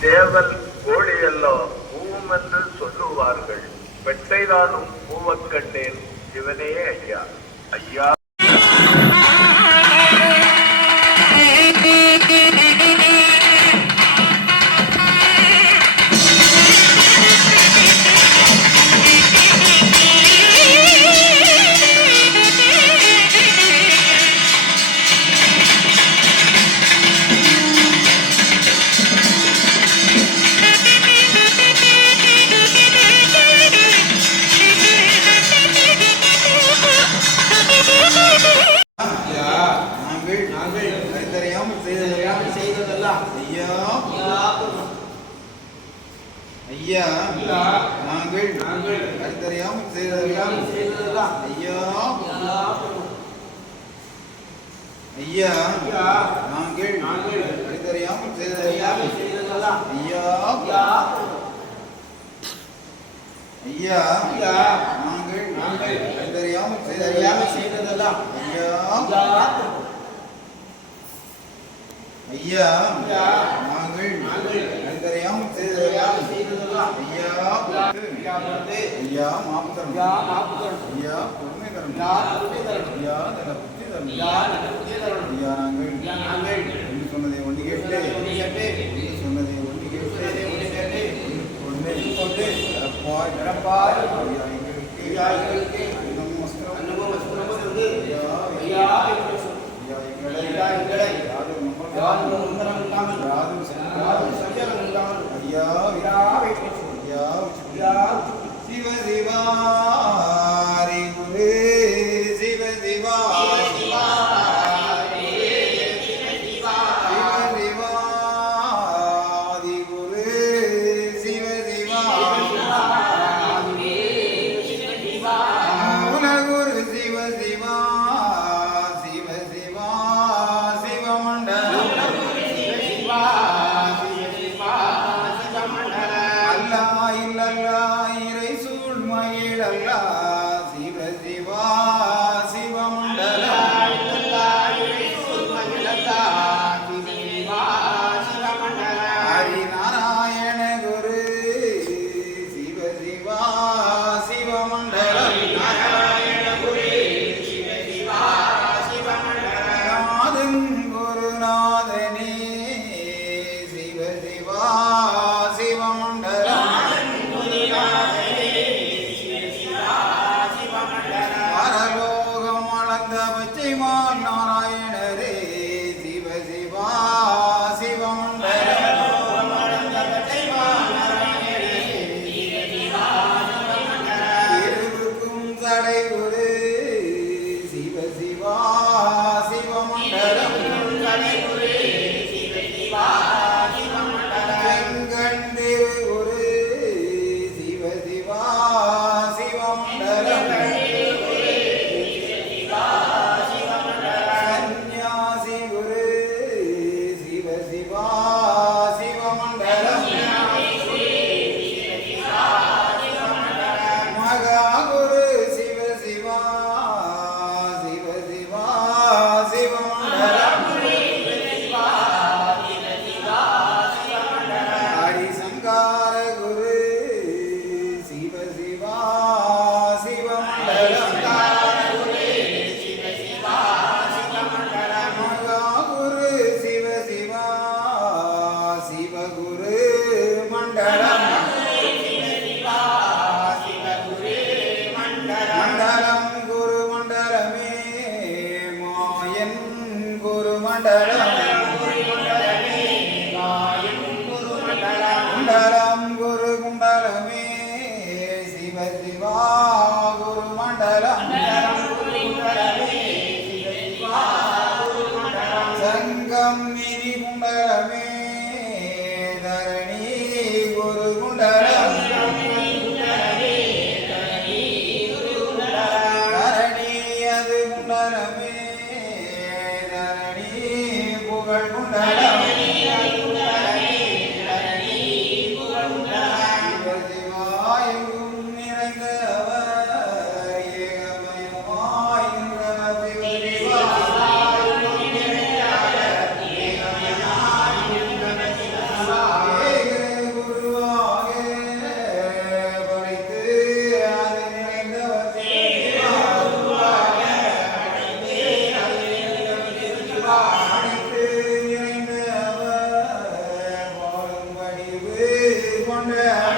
சேவல் கோழியெல்லாம் பூவும் என்று சொல்லுவார்கள். வெட்டைதானும் பூவக்கண்டேன் இவனே ஐயா. ஐயா, ஐயா நாங்கள் நாங்கள் கருத்தறியாமல் செய்ததெல்லாம் செய்ததெல்லாம் ஐயா. ஐயா. நாங்கள் நாங்கள் கருத்தறியாமல் செய்ததெல்லாம் செய்ததெல்லாம் ஐயா. ஐயா. ஐயா, நாங்கள் நாங்கள் கருத்தறியாமல் தெரியாமல் செய்ததெல்லாம். ஐயா. ஐயா. ஐயா, நாங்கள் நாங்கள் செய்ததெல்லாம் ஐயா ஐயா, வந்து ஐயா மாப்புத்தரம் ஐயா, மாப்புத்தரம். ஐயா பொறுமை ஐயா, பொறுமை ஐயா நல்ல புத்தி ஐயா, நல்ல புத்தி ஐயா நாங்கள் ஐயா, நாங்கள் என்று சொன்னதை ஒன்று கேட்டு ஒன்று கேட்டு, என்று சொன்னதை ஒன்று கேட்டு ஒன்று கேட்டு, ஒன்று கொண்டு, பிறப்பாய் பிறப்பாய், ஐயா எங்களுக்கு ஐயா, எங்களுக்கு அன்னமும் வஸ்திரம் அன்னமும் வஸ்திரமும் ஐயா ஐயா, ஐயா எங்களை ஐயா, எங்களை யாரும் யாரும் இல்லாமல், யாரும் யா சஞ்சலம் யா ஐயா ஐயா, வைத்து இல்லல்லா இறை சூழ்மயில் அல்லா ஹரிசங்கார குரு. சிவசிவா சிவமண்டலம் மகாகுரு சிவசிவா சிவகுரு மண்டலம் மண்டலம் குரு மண்டலமே மாயன் குரு மண்டலம். Yeah.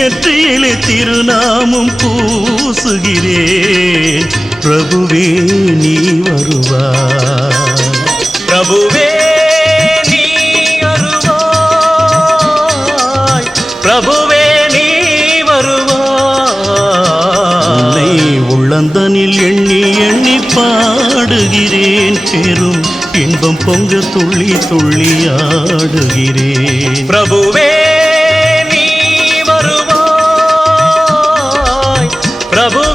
நெற்றியிலே திருநாமம் பூசுகிறேன் பிரபுவே நீ வருவாய் பிரபுவே நீ வருவாய். பிரபுவே நீ வருவாய். உள்ளந்தனில் எண்ணி எண்ணி பாடுகிறேன். பெரும் இன்பம் பொங்க துள்ளி துள்ளி ஆடுகிறேன். பிரபுவே ಪ್ರಭು